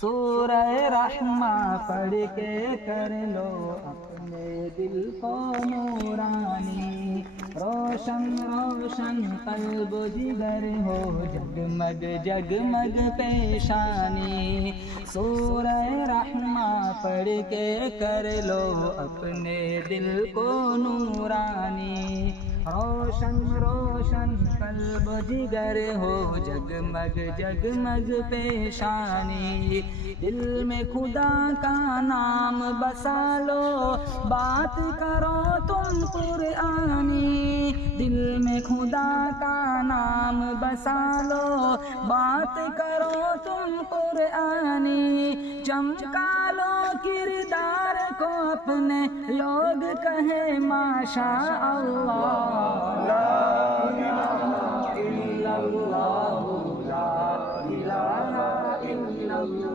سورہ رحمہ پڑھ کے کر لو اپنے دل کو نورانی، روشن روشن قلب و جگر ہو جگمگ جگمگ پیشانی۔ سورہ رحمہ پڑھ کے کر لو اپنے دل کو نورانی، روشن روشن قلب و جگر ہو جگمگ جگمگ پیشانی۔ دل میں خدا کا نام بسا لو، بات کرو تم قرآنی، دل میں خدا کا نام بسا لو، بات کرو تم قرآنی، چمکا لو کردار کو اپنے، لوگ کہیں ماشاء اللہ، لا الہ الا اللہ، لا الہ الا اللہ۔